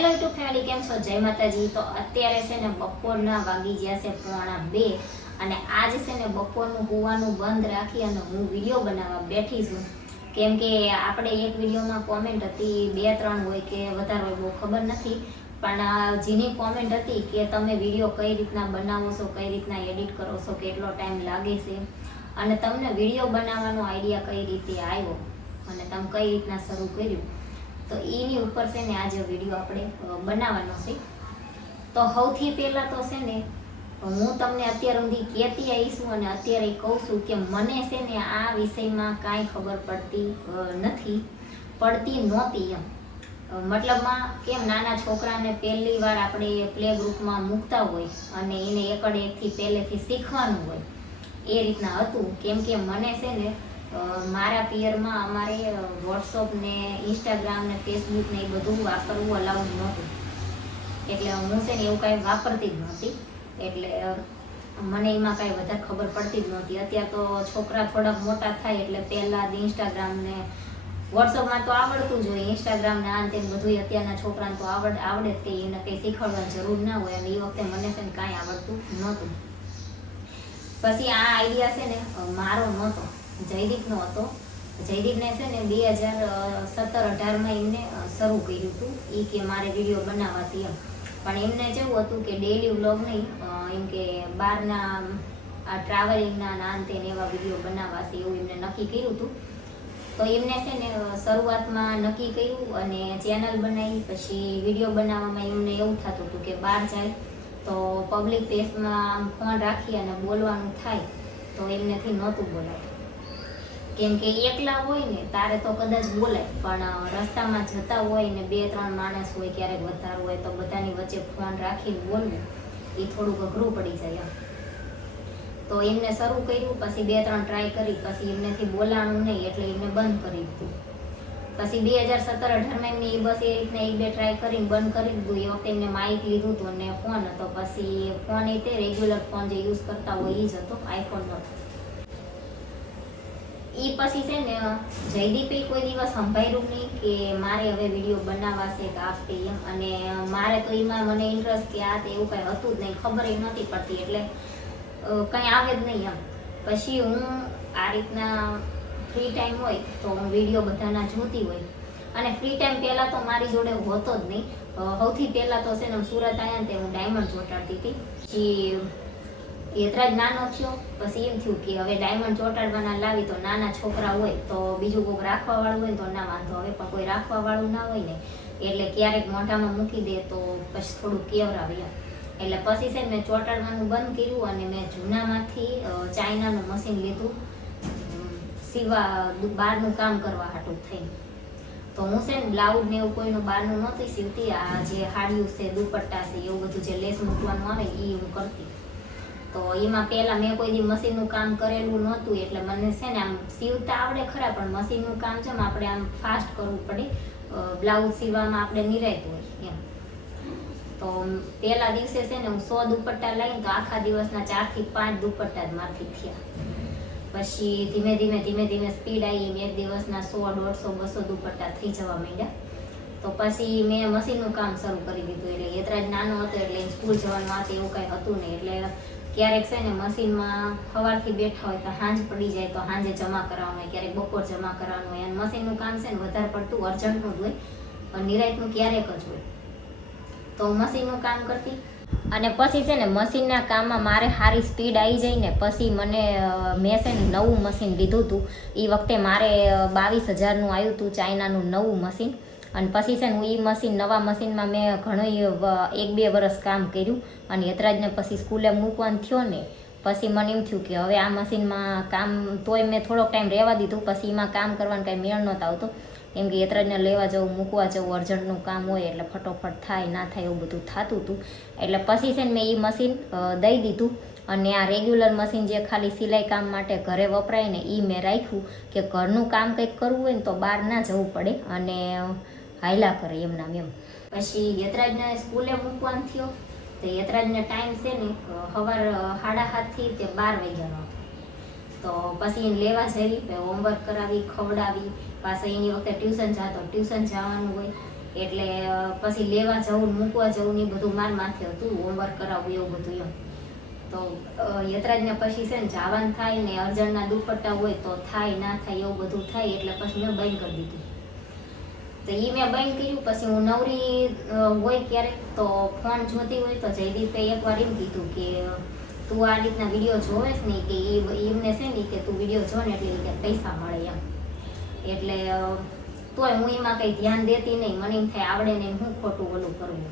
Hello YouTube family, કેમ છો? જય માતાજી। તો અત્યારે છે ને બપોરના વાગી ગયા છે 1:45 અને આજ છે ને બપોરનું હોવાનું બંધ રાખી અને હું વિડીયો બનાવવા બેઠી છું। કેમ કે આપણે એક વિડીયોમાં કોમેન્ટ હતી 2-3 હોય કે વધારે હોય બહુ ખબર નથી, પણ જેની કોમેન્ટ હતી કે તમે વિડીયો કઈ રીતના બનાવો છો, કઈ રીતના એડિટ કરો છો, કેટલો ટાઈમ લાગે છે અને તમને વિડીયો બનાવવાનો આઈડિયા કઈ રીતે આવ્યો અને તમે કઈ રીતના શરૂ કર્યું, તો એની ઉપર છે ને આજે વિડીયો આપણે બનાવવાનો છે। તો સૌથી પહેલાં તો છે ને હું તમને અત્યાર સુધી કહેતી આવીશું અને અત્યારે કહું છું કે મને છે ને આ વિષયમાં કાંઈ ખબર પડતી નહોતી એમ। મતલબમાં કેમ નાના છોકરાને પહેલી વાર આપણે પ્લે ગ્રુપમાં મૂકતા હોય અને એને એકથી પહેલેથી શીખવાનું હોય એ રીતના હતું। કેમ કે મને છે ને મારા પિયરમાં અમારે વોટ્સઅપ ને ઇન્સ્ટાગ્રામ ને ફેસબુક ને એ બધું વાપરવું અલાઉડ નહોતું, એટલે હું છે ને એવું કાંઈ વાપરતી જ નહોતી, એટલે મને એમાં કાંઈ વધારે ખબર પડતી જ નહોતી। અત્યારે તો છોકરા થોડાક મોટા થાય એટલે પહેલાં ઇન્સ્ટાગ્રામ ને વોટ્સઅપમાં તો આવડતું જ હોય, ઇન્સ્ટાગ્રામ ને આ તે બધું અત્યારના છોકરાને તો આવડે જ, તે એને કંઈ શીખવાડવાની જરૂર ના હોય અને એ વખતે મને છે ને કાંઈ આવડતું નહોતું। પછી આ આઈડિયા છે ને મારો નહોતો, જયદીપનો હતો। જયદીપને છે ને 2017-18માં એમને શરૂ કર્યું હતું એ કે મારે વિડીયો બનાવવા છે એમ, પણ એમને જેવું હતું કે ડેઈલી વ્લોગ નહીં, એમ કે બહારના આ ટ્રાવેલિંગના નાનતે એવા વિડીયો બનાવવા છે એવું એમને નક્કી કર્યું હતું। તો એમને છે ને શરૂઆતમાં નક્કી કર્યું અને ચેનલ બનાવી, પછી વિડીયો બનાવવામાં એમને એવું થતું હતું કે બહાર જાય તો પબ્લિક પ્લેસમાં ફોન રાખી અને બોલવાનું થાય તો એમનેથી નહોતું બોલાતું। કેમ કે એકલા હોય ને તારે તો કદાચ બોલાય, પણ રસ્તામાં જતા હોય ને 2-3 માણસ હોય, ક્યારેક વધારે હોય, તો બધાની વચ્ચે ફોન રાખીને બોલવું એ થોડુંક અઘરું પડી જાય એમ। તો એમને શરૂ કર્યું, પછી 2-3 ટ્રાય કરી, પછી એમનેથી બોલાણું નહીં એટલે એમને બંધ કરી દીધું। પછી 2017-18માં એમને એ બસ એ રીતના 1-2 ટ્રાય કરીને બંધ કરી દીધું। એ વખતે એમને માઇક લીધું હતું અને ફોન હતો, પછી ફોન એ તે રેગ્યુલર ફોન જે યુઝ કરતા હોય એ જ હતો, આઈફોન નહોતો। એ પછી છે ને જયદીપે કોઈ દિવસ સંભાળ્યું નહીં કે મારે હવે વિડીયો બનાવવા છે કે આપતે એમ, અને મારે તો એમાં મને ઇન્ટરેસ્ટ કે આ તે એવું કાંઈ હતું જ નહીં, ખબર એ નહોતી પડતી, એટલે કંઈ આવે જ નહીં એમ। પછી હું આ રીતના ફ્રી ટાઈમ હોય તો હું વિડીયો બધાના જોતી હોય, અને ફ્રી ટાઈમ પહેલાં તો મારી જોડે હોતો જ નહીં। સૌથી પહેલાં તો છે ને સુરત આવ્યા ને તે હું ડાયમંડ ચોંટાડતી હતી, પછી યતરાજ નાનો થયો, પછી એમ થયું કે હવે ડાયમંડ ચોંટાડવાના લાવી તો નાના છોકરા હોય તો બીજું કોઈક રાખવાવાળું હોય ને તો ના વાંધો આવે, પણ કોઈ રાખવાવાળું ના હોય ને એટલે ક્યારેક મોઢામાં મૂકી દે તો પછી થોડુંક કેવરાવે એમ। એટલે પછી છે ને મેં ચોંટાડવાનું બંધ કર્યું અને મેં જૂનામાંથી ચાઇનાનું મશીન લીધું બહારનું કામ કરવા હાટું થઈને। તો હું છે ને બ્લાઉઝ ને એવું કોઈનું બહારનું નહોતી સીવતી, આ જે હાડિયું છે, દુપટ્ટા છે, એવું બધું જે લેસ મૂકવાનું આવે એ હું કરતી। તો એમાં પહેલાં મેં કોઈ દી મશીનનું કામ કરેલું નહોતું, એટલે મને છે ને આમ સીવતા આવડે ખરા, પણ મશીનનું કામ છે ને આપણે આમ ફાસ્ટ કરવું પડે, બ્લાઉઝ સીવવામાં આપણે નિરાયત હોય એમ। તો પહેલા દિવસે છે ને હું 100 દુપટ્ટા લઈને તો આખા દિવસના 4 થી 5 દુપટ્ટા જ મારથી થયા। પછી ધીમે ધીમે સ્પીડ આવી, એક દિવસના 100, 150, 200 દુપટ્ટા થઈ જવા માંડ્યા। તો પછી મેં મશીનનું કામ શરૂ કરી દીધું, એટલે યતરાજ નાનો હતો એટલે સ્કૂલ જવાનું આ એવું કાંઈ હતું નહીં, એટલે ક્યારેક છે ને મશીનમાં સવારથી બેઠા હોય તો સાંજ પડી જાય તો સાંજે જમા કરવાનું હોય, ક્યારેક બપોર જમા કરવાનું હોય, અને મશીનનું કામ છે ને વધારે પડતું અર્જન્ટનું જ હોય, પણ નિરાયતનું ક્યારેક જ હોય। તો મશીનનું કામ કરતી અને પછી છે ને મશીનના કામમાં મારે સારી સ્પીડ આવી જાય ને પછી મેં છે ને નવું મશીન લીધું હતું। એ વખતે મારે 22,000નું આવ્યું હતું ચાઇનાનું નવું મશીન, અને પછી છે ને હું એ મશીન નવા મશીનમાં મેં ઘણું 1-2 વર્ષ કામ કર્યું, અને યતરાજને પછી સ્કૂલે મૂકવાનું થયો ને પછી મને એમ થયું કે હવે આ મશીનમાં કામ, તોય મેં થોડોક ટાઈમ રહેવા દીધું, પછી એમાં કામ કરવાનું કાંઈ મેળ નહોતો આવતો, કેમ કે યતરાજને લેવા જવું, મૂકવા જવું, અર્જન્ટનું કામ હોય એટલે ફટોફટ થાય ના થાય એવું બધું થતું હતું। એટલે પછી છે ને મેં એ મશીન દઈ દીધું, અને આ રેગ્યુલર મશીન જે ખાલી સિલાઈ કામ માટે ઘરે વપરાય ને એ મેં રાખ્યું કે ઘરનું કામ કંઈક કરવું હોય ને તો બહાર ના જવું પડે અને હાયલા કરે એમના એમ। પછી યતરાજને સ્કૂલે મૂકવાનું થયો તો યતરાજને ટાઈમ છે ને સવાર 7:30 થી તે 12 વાગ્યાનો, તો પછી એને લેવા જઈ, હોમવર્ક કરાવી, ખવડાવી, પાછા એની વખતે ટ્યુશન જતો, ટ્યુશન જવાનું હોય એટલે પછી લેવા જવું મૂકવા જવું ને બધું માર માથે હતું, હોમવર્ક કરાવવું એવું બધું એમ. તો યતરાજને પછી છે ને જવાનું થાય ને અર્જણના દુપટ્ટા હોય તો થાય ના થાય એવું બધું થાય, એટલે પછી મેં બંધ કરી દીધું. તો એ મેં બંધ કર્યું. પછી હું નવરી હોય ક્યારેક તો ફોન જોતી હોય તો જયદીપે એકવાર એમ કીધું કે તું આ રીતના વિડીયો જોવેશ ને કે એમને છે ને કે તું વિડીયો જો ને એટલે પૈસા મળે એમ. એટલે તોય હું એમાં કંઈ ધ્યાન દેતી નહીં, મને એમ થાય આવડે નહીં હું ખોટું ઓલું કરવું,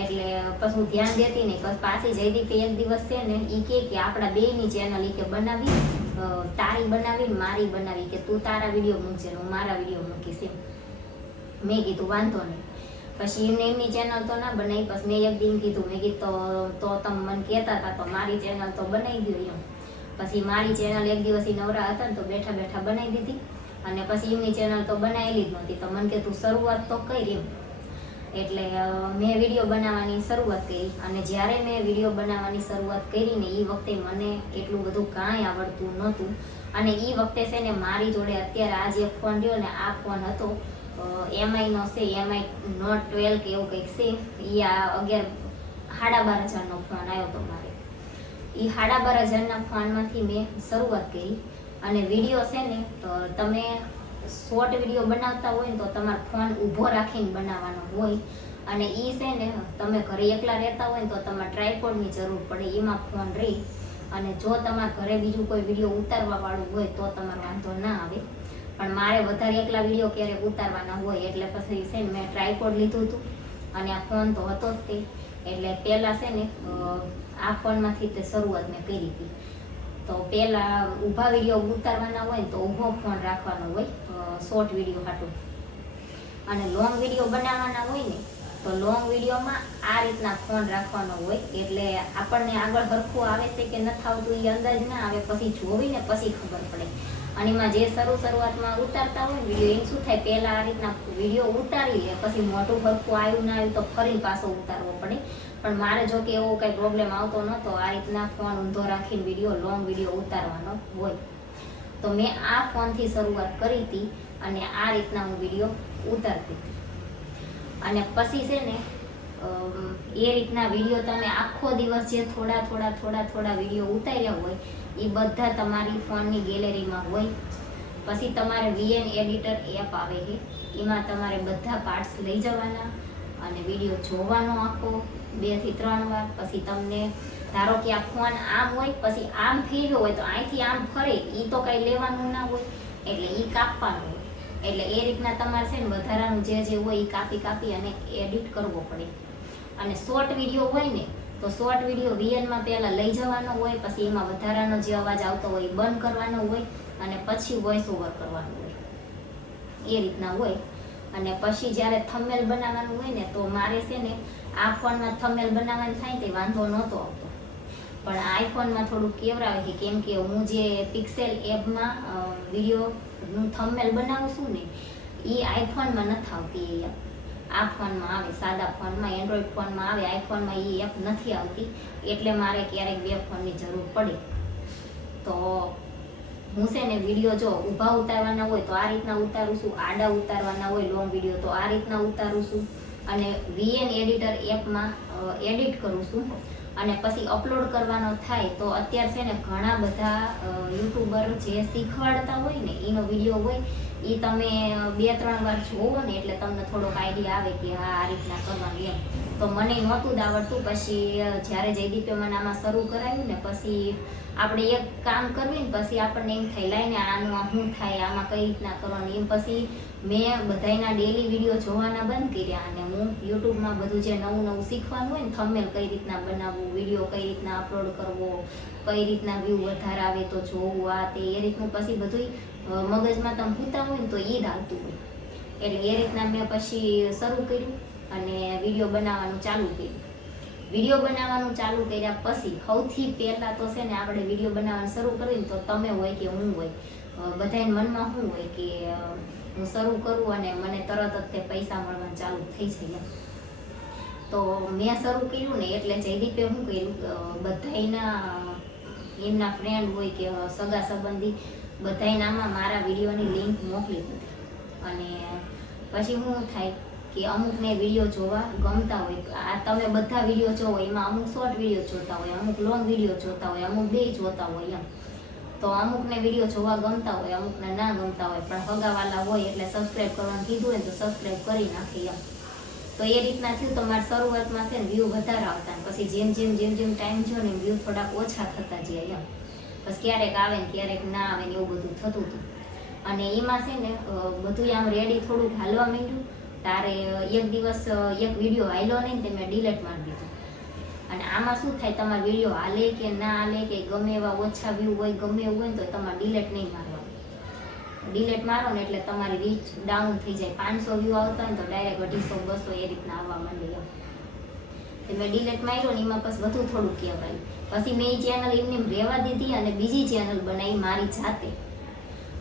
એટલે પછી હું ધ્યાન દેતી નહીં. પછી પાછી જયદીપે એક દિવસ છે ને એ કે આપણા બેયની ચેનલ એ કે બનાવી, તારી બનાવી મારી બનાવી, કે તું તારા વિડીયો મૂકજે હું મારા વિડીયો મૂકીશ એમ. મેં કીધું વાંધો નહીં. પછી એમની ચેનલ તો ના બનાવી. પછી મેં એક દિન કીધું, મેં કીધું તો તમે મને કહેતા હતા તો મારી ચેનલ તો બનાવી દો એમ. પછી મારી ચેનલ એક દિવસ નવરા હતા ને તો બેઠા બેઠા બનાવી દીધી, અને પછી એમની ચેનલ તો બનાવેલી જ નહોતી. તો મને કે તું શરૂઆત તો કરી એમ. એટલે મેં વિડીયો બનાવવાની શરૂઆત કરી, અને જ્યારે મેં વિડીયો બનાવવાની શરૂઆત કરી ને એ વખતે મને એટલું બધું કાંઈ આવડતું નહોતું. અને એ વખતે છે ને મારી જોડે અત્યારે આ જે ફોન રહ્યો ને આ ફોન હતો MI નો છે, MI Note 12 કે એવું કંઈક છે. એ આ 12,500નો ફોન આવ્યો હતો મારે. એ 12,500ના ફોનમાંથી મેં શરૂઆત કરી. અને વિડીયો છે ને તો તમે શોર્ટ વિડીયો બનાવતા હોય ને તો તમારે ફોન ઊભો રાખીને બનાવવાનો હોય, અને એ છે ને તમે ઘરે એકલા રહેતા હોય ને તો તમારે ટ્રાયપોડની જરૂર પડે, એમાં ફોન રહી. અને જો તમારા ઘરે બીજું કોઈ વિડીયો ઉતારવા વાળું હોય તો તમારે વાંધો ના આવે. પણ મારે વધારે એકલા વિડીયો ક્યારેક ઉતારવાના હોય એટલે પછી છે ને મેં ટ્રાયપોડ લીધું હતું, અને આ ફોન તો હતો જ તે. એટલે પહેલાં છે ને આ ફોનમાંથી તે શરૂઆત મેં કરી હતી. તો પહેલાં ઊભા વિડીયો ઉતારવાના હોય ને તો ઊભો ફોન રાખવાનો હોય શોર્ટ વિડીયો હાટું, અને લોંગ વિડીયો બનાવવાના હોય ને તો લોંગ વિડીયોમાં આ રીતના ફોન રાખવાનો હોય. એટલે આપણને આગળ સરખું આવે છે કે નથી આવતું એ અંદાજ ના આવે, પછી જોવીને પછી ખબર પડે. અને એમાં જે શરૂઆતમાં ઉતારતા હોય ને વિડીયો એમ શું થાય, પહેલાં આ રીતના વિડીયો ઉતારી લે પછી મોટું સરખું આવ્યું ના આવ્યું તો ફરી પાછો ઉતારવો પડે. પણ મારે જો કે એવો કંઈ પ્રોબ્લેમ આવતો નહોતો, આ રીતના ફોન ઊંધો રાખીને વિડીયો લોંગ વિડીયો ઉતારવાનો હોય. તો મેં આ ફોનથી શરૂઆત કરી હતી અને આ રીતના હું વિડીયો ઉતારતી હતી. અને પછી છે ને એ રીતના વિડીયો તમે આખો દિવસ જે થોડા વિડીયો ઉતાર્યા હોય એ બધા તમારી ફોનની ગેલેરીમાં હોય. પછી તમારે VN એડિટર એપ આવે છે, એમાં તમારે બધા પાર્ટ્સ લઈ જવાના અને વિડીયો જોવાનો આખો 2 થી 3 વાર. પછી તમને ધારો કે આ ફોન આમ હોય પછી આમ ફેરવ્યો હોય તો અહીંથી આમ ફરે, એ તો કંઈ લેવાનું ના હોય, એટલે એ કાપવાનું હોય. એટલે એ રીતના તમારે છે ને વધારાનું જે હોય એ કાપી અને એડિટ કરવો પડે. અને શોર્ટ વિડીયો હોય ને તો શોર્ટ વિડીયો VNમાં પહેલાં લઈ જવાનો હોય, પછી એમાં વધારાનો જે અવાજ આવતો હોય એ બંધ કરવાનો હોય, અને પછી વોઇસ ઓવર કરવાનું હોય, એ રીતના હોય. અને પછી જ્યારે થંબનેલ બનાવવાનું હોય ને તો મારે છે ને આ ફોનમાં થંબનેલ બનાવવાનું થાય તે વાંધો નહોતો આવતો, પણ આઈફોનમાં થોડુંક કેવરાવે છે, કેમ કે હું જે પિક્સેલ એપમાં વિડીયોનું થંબનેલ બનાવું છું ને એ આઈફોનમાં નથી આવતી એ એપ. આ ફોનમાં આવે, સાદા ફોનમાં, એન્ડ્રોઈડ ફોનમાં આવે, આઈફોનમાં એ એપ નથી આવતી. એટલે મારે ક્યારેક 2 ફોનની જરૂર પડે. તો હું છે ને વિડીયો જો ઊભા ઉતારવાના હોય તો આ રીતના ઉતારું છું, આડા ઉતારવાના હોય લોંગ વિડીયો તો આ રીતના ઉતારું છું, અને VN એડિટર એપમાં એડિટ કરું છું. અને પછી અપલોડ કરવાનો થાય તો અત્યારે છે ને ઘણા બધા યુટ્યુબર જે શીખવાડતા હોય ને એનો વિડીયો હોય એ તમે 2-3 વાર જોવો ને એટલે તમને થોડોક આઈડિયા આવે કે હા આ રીતના કરવાનું એમ. તો મને નહોતું જ આવડતું. પછી જ્યારે જયદીપે મને આમાં શરૂ કરાવ્યું ને પછી આપણે એક કામ કરવી ને પછી આપણને એમ થાય લાઈને આનું શું થાય, આમાં કઈ રીતના કરવાનું એમ. પછી મેં બધાના ડેલી વિડીયો જોવાના બંધ કર્યા, અને હું યુટ્યુબમાં બધું જે નવું શીખવાનું હોય ને થંબનેલ કઈ રીતના બનાવવું, વિડીયો કઈ રીતના અપલોડ કરવો, કઈ રીતના વ્યૂ વધારે આવે તો જોવું, આ તે એ રીતનું પછી બધું મગજમાં તમે પૂછતા હોય ને તો એ જ આવતું હોય. એટલે એ રીતના મેં પછી શરૂ કર્યું અને વિડીયો બનાવવાનું ચાલુ કર્યું. વિડીયો બનાવવાનું ચાલુ કર્યા પછી સૌથી પહેલાં તો છે ને આપણે વિડીયો બનાવવાનું શરૂ કરીએ ને તો તમે હોય કે હું હોય, બધાને મનમાં શું હોય કે હું શરૂ કરું અને મને તરત જ તે પૈસા મળવાનું ચાલુ થઈ જાય. તો મેં શરૂ કર્યું ને એટલે જયદીપે શું કર્યું, બધાના એમના ફ્રેન્ડ હોય કે સગા સંબંધી બધાનામાં મારા વિડીયોની લિંક મોકલી દીધી. અને પછી શું થાય કે અમુકને વિડીયો જોવા ગમતા હોય. આ તમે બધા વિડીયો જોવો એમાં અમુક શોર્ટ વિડીયો જોતા હોય, અમુક લોંગ વિડીયો જોતા હોય, અમુક બે જોતા હોય એમ. તો અમુકને વિડીયો જોવા ગમતા હોય, અમુકને ના ગમતા હોય, પણ હગાવાલા હોય એટલે સબસ્ક્રાઈબ કરવાનું કીધું હોય તો સબસ્ક્રાઈબ કરી નાખે એમ. તો એ રીતના થયું. તો મારે શરૂઆતમાં છે ને વ્યૂ વધારે આવતા, પછી જેમ જેમ ટાઈમ જો ને વ્યૂ થોડાક ઓછા થતા જાય એમ. બસ ક્યારેક આવે ને ક્યારેક ના આવે ને એવું બધું થતું હતું. અને એમાં છે ને બધું આમ રેડી થોડુંક હાલવા માંડ્યું. તારે એક દિવસ એક વિડીયો હાલ્યો નહીં તે મેં ડિલેટ મારી દીધો. અને આમાં શું થાય, તમારો વિડીયો હાલે કે ના હાલે કે ગમે એવા ઓછા વ્યૂ હોય ગમે એવું હોય ને તો તમારે ડિલેટ નહીં મારવાનું. ડિલેટ મારો ને એટલે તમારી રીચ ડાઉન થઈ જાય. 500 વ્યૂ આવતા હોય તો ડાયરેક્ટ 250 200 એ રીતના આવવા માંડે એમ. મેં ડિલેટ માર્યો ને એમાં પછી વધુ થોડુંક કહેવાય. પછી મેં એ ચેનલ એમની રહેવા દીધી અને બીજી ચેનલ બનાવી મારી જાતે.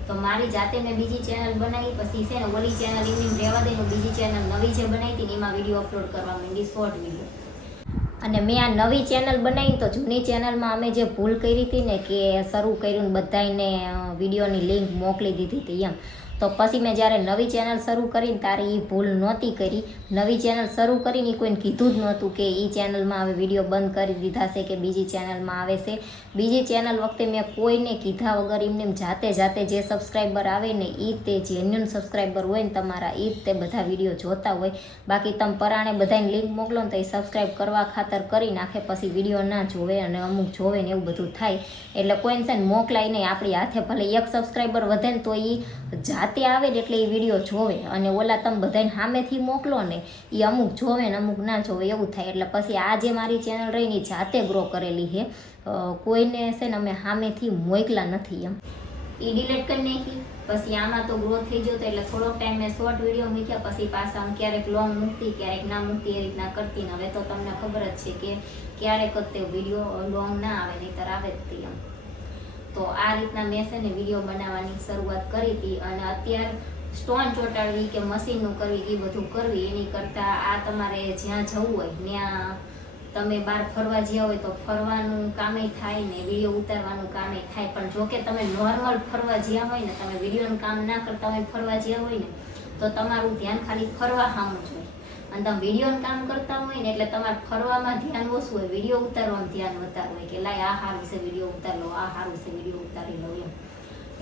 તો મારી જાતે મેં બીજી ચેનલ બનાવી. પછી છે ને ઓલી ચેનલ એમની રહેવા દઈને બીજી ચેનલ નવી જે બનાવી હતી ને એમાં વિડીયો અપલોડ કરવા માંડી, શોર્ટ વિડીયો. અને મેં આ નવી ચેનલ બનાવી તો જૂની ચેનલમાં અમે જે ભૂલ કરી હતી ને કે શરૂ કર્યું ને બધાને વિડીયોની લિંક મોકલી દીધી હતી એમ. તો પછી મેં જ્યારે નવી ચેનલ શરૂ કરીને ત્યારે એ ભૂલ નહોતી કરી. નવી ચેનલ શરૂ કરીને કોઈને કીધું જ નહોતું કે એ ચેનલમાં હવે વિડીયો બંધ કરી દીધા છે કે બીજી ચેનલમાં આવે છે. બીજી ચેનલ વખતે મેં કોઈને કીધા વગર એમને જાતે જે સબસ્ક્રાઈબર આવે ને એ તે જેન્યુન સબસ્ક્રાઈબર હોય ને તમારા એ જ તે બધા વિડીયો જોતા હોય. બાકી તમે પરાણે બધાને લિંક મોકલો ને તો એ સબસ્ક્રાઈબ કરવા ખાતર કરી નાખે, પછી વિડીયો ના જોવે અને અમુક જોવે ને એવું બધું થાય. એટલે કોઈને છે ને મોકલાય નહીં. આપણી હાથે ભલે એક સબસ્ક્રાઈબર વધે ને તો એ જાતે આવે ને એટલે એ વિડીયો જોવે. અને ઓલા તમે બધાને સામેથી મોકલો ને એ અમુક જોવે ને અમુક ના જોવે એવું થાય. એટલે પછી આ જે મારી ચેનલ રહી ને જાતે ગ્રો કરેલી છે, કોઈને છે ને અમે સામેથી મોકલા નથી એમ. એ ડિલીટ કરી નાખી. પછી આમાં તો ગ્રો થઈ ગયો તો એટલે થોડોક ટાઈમ મેં શોર્ટ વિડીયો મૂક્યા. પછી પાછા આમ ક્યારેક લોંગ મૂકતી ક્યારેક ના મૂકતી એ રીતના કરતી. ને હવે તો તમને ખબર જ છે કે ક્યારેક જ તે વિડીયો લોંગ ના આવે નહીંતર આવે જ તે એમ. તો આ રીતના મેં છે ને વિડીયો બનાવવાની શરૂઆત કરી હતી. અને અત્યારે સ્ટોન ચોંટાડવી કે મશીનનું કરવી એ બધું કરવી એની કરતાં આ તમારે જ્યાં જવું હોય ત્યાં તમે બહાર ફરવા જ્યાં હોય તો ફરવાનું કામે થાય ને વિડીયો ઉતારવાનું કામે થાય. પણ જો કે તમે નોર્મલ ફરવા જ્યાં હોય ને તમે વિડીયોનું કામ ના કરતા હોય ફરવા જ્યાં હોય ને તો તમારું ધ્યાન ખાલી ફરવા સામું જ હોય. અને તમે વિડીયોનું કામ કરતા હોય ને એટલે તમારે ફરવામાં ધ્યાન ઓછું હોય, વિડીયો ઉતારવામાં ધ્યાન વધારે હોય કે લાય આ સારું છે વિડીયો ઉતાર લો, આ સારું છે વિડીયો ઉતારી લો એમ.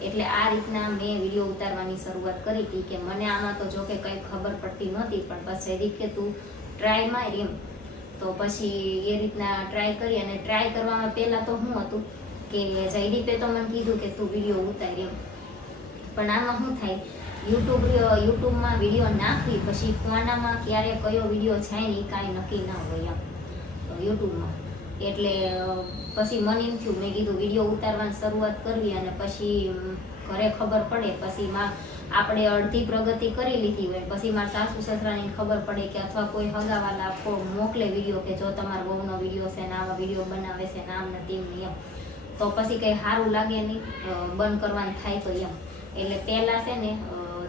એટલે આ રીતના મેં વિડીયો ઉતારવાની શરૂઆત કરી હતી. કે મને આમાં તો જો કે કંઈ ખબર પડતી નહોતી, પણ બસ જયદીપ કે તું ટ્રાય માર એમ. તો પછી એ રીતના ટ્રાય કરી. અને ટ્રાય કરવામાં પહેલાં તો શું હતું કે જયદીપે તો મને કીધું કે તું વિડીયો ઉતાર એમ. પણ આમાં શું થાય, યુટ્યુબમાં વિડીયો નાખવી પછી કોનામાં ક્યારે કયો વિડીયો જાય ને એ કાંઈ નક્કી ના હોય એમ યુટ્યુબમાં. એટલે પછી મને એમ થયું, મેં કીધું વિડીયો ઉતારવાની શરૂઆત કરવી અને પછી ઘરે ખબર પડે. પછી આપણે અડધી પ્રગતિ કરી લીધી હોય પછી મારા સાસુ સસરાને ખબર પડે કે અથવા કોઈ હગાવાલા મોકલે વિડીયો કે જો તમારા બહુનો વિડીયો છે ને આવા વિડીયો બનાવે છે ને આમ ને તેમ એમ, તો પછી કંઈ સારું લાગે નહીં, બંધ કરવાનું થાય તો એમ. એટલે પહેલાં છે ને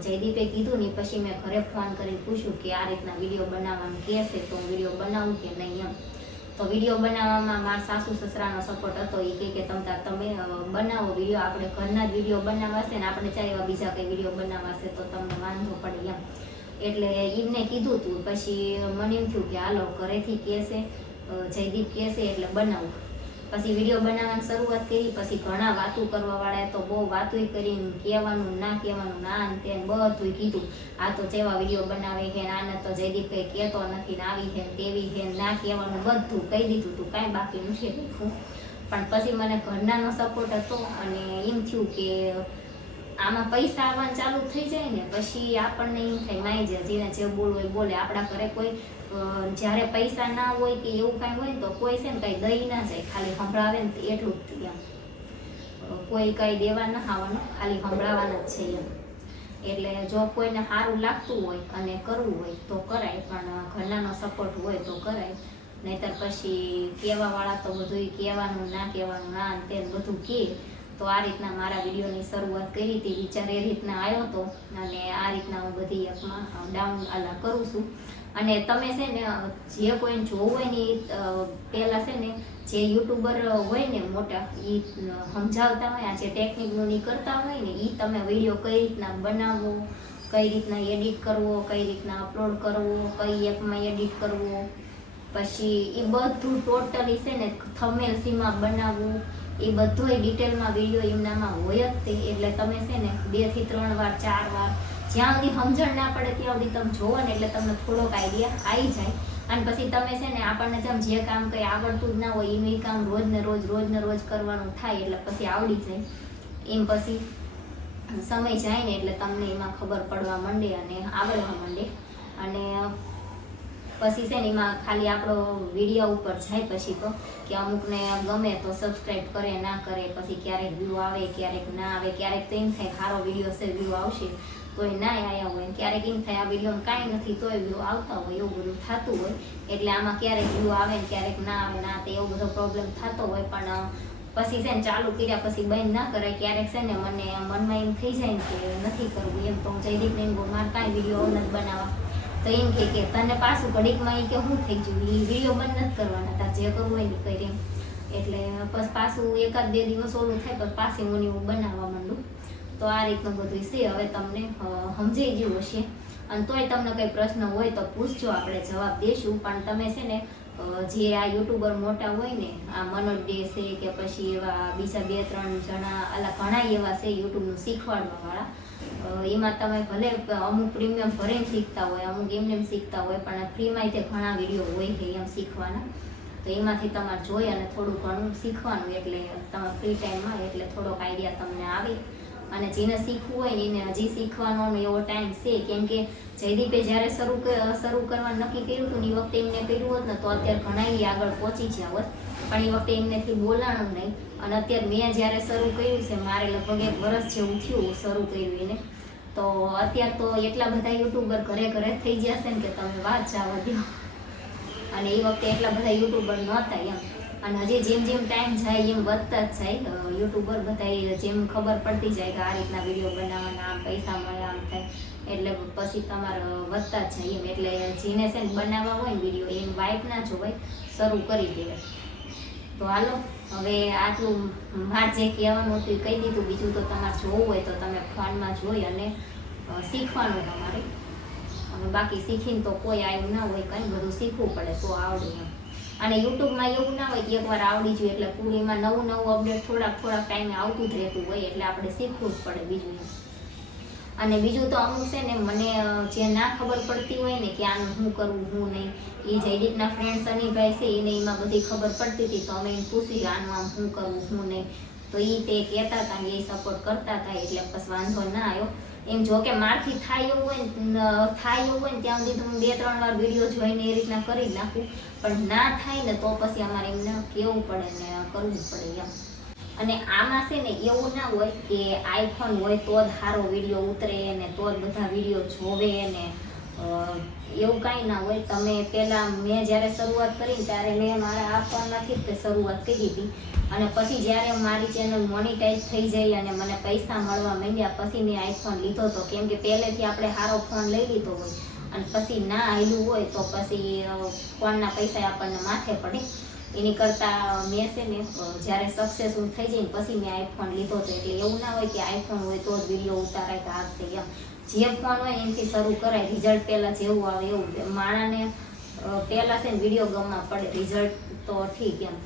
જયદીપે કીધું ને પછી મેં ઘરે ફોન કરીને પૂછ્યું કે આ રીતના વિડીયો બનાવવાનું કહે છે તો હું વિડીયો બનાવું કે નહીં એમ. તો વિડીયો બનાવવામાં મારા સાસુ સસરાનો સપોર્ટ હતો. એ કહે કે તમે બનાવો વિડીયો, આપણે ઘરના જ વિડીયો બનાવવા છે ને આપણે ચાहे એવા બીજા કંઈ વિડીયો બનાવવા છે તો તમને વાંધો પડે એમ. એટલે એમને કીધું હતું. પછી મને એમ થયું કે હાલો ઘરેથી કહેશે, જયદીપ કહેશે એટલે બનાવું. પછી વિડીયો બનાવવાની શરૂઆત કરી. પછી ઘણા વાતું કરવાવાળાએ તો બહુ વાતું કરીને કહેવાનું ના કહેવાનું ના ને તેને બધું કીધું. આ તો જેવા વિડીયો બનાવે છે ને આને તો જયદીપ કંઈ કહેતો નથી ને આવી છે ને તેવી છે ને ના કહેવાનું બધું કહી દીધું હતું, કાંઈ બાકી નથી રાખ્યું. પણ પછી મને ઘરનાનો સપોર્ટ હતો અને એમ થયું કે આમાં પૈસા આવવાનું ચાલુ થઈ જાય ને પછી આપણને એમ થાય માઈ જાય જેને જે બોલવું હોય બોલે. આપણા ઘરે કોઈ જ્યારે પૈસા ના હોય કે એવું કાંઈ હોય ને તો કોઈ છે ને કાંઈ દઈ ના જાય, ખાલી સંભળાવે ને એટલું જ એમ. કોઈ કાંઈ દેવા ના આવવાનું, ખાલી સંભળાવાના જ છે એમ. એટલે જો કોઈને સારું લાગતું હોય અને કરવું હોય તો કરાય, પણ ઘરનાનો સપોર્ટ હોય તો કરાય. નહીંતર પછી કહેવાવાળા તો બધું કહેવાનું ના કહેવાનું ના તે બધું કહે. તો આ રીતના મારા વિડીયોની શરૂઆત કરી હતી. વિચાર એ રીતના આવ્યો હતો અને આ રીતના હું બધી એપમાં ડાઉન કરું છું. અને તમે છે ને જે કોઈને જોવું હોય ને પહેલાં છે ને જે યુટ્યુબર હોય ને મોટા એ સમજાવતા હોય, આ જે ટેકનિકનું ની કરતા હોય ને એ તમે વિડીયો કઈ રીતના બનાવવો, કઈ રીતના એડિટ કરવો, કઈ રીતના અપલોડ કરવો, કઈ એપમાં એડિટ કરવો, પછી એ બધું ટોટલી છે ને થંબનેલ સીમાં બનાવવું, એ બધોય ડિટેલમાં વિડીયો એમનામાં હોય જ તે. એટલે તમે છે ને 2 થી 3 વાર 4 વાર જ્યાં સુધી સમજણ ના પડે ત્યાં સુધી તમે જોવો ને એટલે તમને થોડોક આઈડિયા આવી જાય. અને પછી તમે છે ને આપણને જેમ જે કામ કંઈ આવડતું જ ના હોય એનું કામ રોજ ને રોજ કરવાનું થાય એટલે પછી આવડી જાય. એમ પછી સમય જાય ને એટલે તમને એમાં ખબર પડવા માંડે અને આવડવા માંડે. અને પછી છે ને એમાં ખાલી આપણો વિડીયો ઉપર જાય પછી તો કે અમુકને ગમે તો સબસ્ક્રાઈબ કરે ના કરે, પછી ક્યારેક વ્યૂ આવે ક્યારેક ના આવે, ક્યારેક તો એમ થાય સારો વિડીયો છે વ્યૂ આવશે તોય ના આવ્યા હોય, ક્યારેક એમ થાય આ વિડીયોમાં કાંઈ નથી તોય વ્યૂ આવતા હોય, એવું બધું થતું હોય. એટલે આમાં ક્યારેક વ્યૂ આવે ને ક્યારેક ના આવે, ના તે એવો બધો પ્રોબ્લેમ થતો હોય. પણ પછી છે ને ચાલુ કર્યા પછી બંધ ના કરાય. ક્યારેક છે ને મને મનમાં એમ થઈ જાય ને કે નથી કરવું એમ, તો હું જયદીપને એમ કહું મારે કાંઈ વિડીયો નથી બનાવવા, તો એમ કે તને પાછું ઘડીકમાં એ કે શું થઈ ગયું, એ વિડીયો બંધ નથી કરવાના, તાર જે કરવું હોય ને કરી એમ. એટલે પછી પાછું 1-2 દિવસ ઓલું થાય પછી પાછી હું એવું બનાવવા માંડું. તો આ રીતનું બધું છે. હવે તમને સમજાઈ ગયું હશે. અને તોય તમને કંઈ પ્રશ્ન હોય તો પૂછજો, આપણે જવાબ દઈશું. પણ તમે છે ને જે આ યુટ્યુબર મોટા હોય ને, આ મનોજ ડે છે કે પછી એવા બીજા 2-3 જણા અલા ઘણા એવા છે યુટ્યુબનું શીખવાડવાવાળા, એમાં તમે ભલે અમુક પ્રીમિયમ ભરીને શીખતા હોય, અમુક એમને શીખતા હોય, પણ ફ્રીમાં તે ઘણા વિડીયો હોય છે એમ શીખવાના. તો એમાંથી તમારે જોઈ અને થોડું ઘણું શીખવાનું, એટલે તમારા ફ્રી ટાઈમમાં એટલે થોડોક આઈડિયા તમને આવે. અને જેને શીખવું હોય ને એને હજી શીખવાનો એવો ટાઈમ છે. કેમ કે જયદીપે જ્યારે શરૂ કરવાનું નક્કી કર્યું હતું ને એ વખતે એમને કર્યું હોત ને તો અત્યારે ઘણા આગળ પહોંચી ગયા હોત, પણ એ વખતે એમનેથી બોલાણું નહીં. અને અત્યારે મેં જ્યારે શરૂ કર્યું છે, મારે લગભગ 1 વર્ષ જેવું થયું શરૂ કર્યું એને, તો અત્યારે તો એટલા બધા યુટ્યુબર ઘરે થઈ ગયા છે ને કે તમે વાત જવા દો. અને એ વખતે એટલા બધા યુટ્યુબર નહોતા એમ. અને હજી જેમ ટાઈમ જાય એમ વધતા જ જાય યુટ્યુબર બધા, જેમ ખબર પડતી જાય કે આ રીતના વિડીયો બનાવવાના, આમ પૈસા મળે, આમ થાય, એટલે પછી તમારે વધતા જ જાય એમ. એટલે જેને છે ને બનાવવા હોય ને વિડીયો એમ વાઇફ ના જોવાય, શરૂ કરી દેવાય. તો હાલો હવે આટલું મારે જે કહેવાનું હતું એ કહી દીધું. બીજું તો તમારે જોવું હોય તો તમે ફોનમાં જોઈ અને શીખવાનું તમારે. અને બાકી શીખીને તો કોઈ આવ્યું ના હોય, કંઈ બધું શીખવું પડે તો આવડે એમ. અને યુટ્યુબમાં એવું ના હોય કે એકવાર આવડી જોઈએ એટલે પૂરીમાં નવું અપડેટ થોડાક ટાઈમે આવતું જ રહેતું હોય, એટલે આપણે શીખવું જ પડે બીજું એમ. અને બીજું તો અમુક છે ને મને જે ના ખબર પડતી હોય ને કે આનું શું કરવું શું નહીં, એ જયદીપના ફ્રેન્ડ સનીભાઈ છે એને એમાં બધી ખબર પડતી હતી. તો અમે એને પૂછ્યું આનું આમ શું કરવું શું નહીં, તો એ તે કહેતા હતા ને એ સપોર્ટ કરતા હતા, એટલે પછી વાંધો ના આવ્યો એમ. જો કે મારથી થાય એવું હોય ને ત્યાં સુધી તો હું 2-3 વાર વિડીયો જોઈને એ રીતના કરી નાખું, પણ ના થાય ને તો પછી અમારે એમને કહેવું પડે ને કરવું પડે એમ. અને આમાં છે ને એવું ના હોય કે આઈફોન હોય તો જ સારો વિડીયો ઉતરે ને તો જ બધા વિડીયો જોવે ને એવું કાંઈ ના હોય. તમે પહેલાં મેં જ્યારે શરૂઆત કરી ત્યારે મેં મારા આપવામાંથી જ શરૂઆત કરી હતી. અને પછી જ્યારે મારી ચેનલ મોનિટાઈઝ થઈ જાય અને મને પૈસા મળવા માંડ્યા પછી મેં આઈફોન લીધો હતો. કેમ કે પહેલેથી આપણે સારો ફોન લઈ લીધો હોય અને પછી ના આવ્યું હોય તો પછી ફોનના પૈસા આપણને માથે પડે. એની કરતાં મેં છે ને જ્યારે સક્સેસફુલ થઈ જાય ને પછી મેં આઈફોન લીધો હતો. એટલે એવું ના હોય કે આઈફોન હોય તો જ વિડીયો ઉતારાય તો હાથ થઈ એમ. જે ફોન હોય એનાથી શરૂ કરાય. રિઝલ્ટ પહેલાં જેવું આવે એવું. માણાને પહેલાં છે ને વિડીયો ગમવા પડે, રિઝલ્ટ તો ઠીક એમ.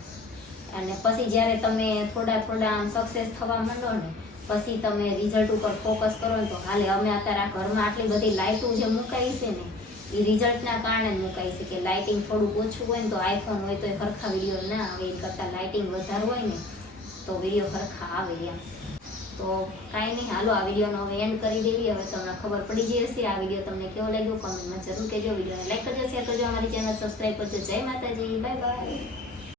અને પછી જ્યારે તમે થોડા આમ સક્સેસ થવા માંડો ને પછી તમે રિઝલ્ટ ઉપર ફોકસ કરો ને તો હાલે. અમે અત્યારે આ ઘરમાં આટલી બધી લાઇટો જે મુકાઈ છે ને એ રિઝલ્ટના કારણે જ મુકાઈ છે. કે લાઇટિંગ થોડુંક ઓછું હોય ને તો આઈફોન હોય તો એ સરખા વિડીયો ના આવે, એ કરતાં લાઇટિંગ વધારે હોય ને તો વિડીયો સરખા આવે એમ. તો કાંઈ નહીં, હાલો આ વિડીયોનો હવે એન્ડ કરી દેવી. હવે તમને ખબર પડી ગઈ હશે આ વિડીયો તમને કેવો લાગ્યો, કોમેન્ટમાં જરૂર કહેજો. વિડીયોને લાઈક કરજો, શેર કરજો, અમારી ચેનલ સબસ્ક્રાઈબ કરજો. જય માતાજી, બાય બાય.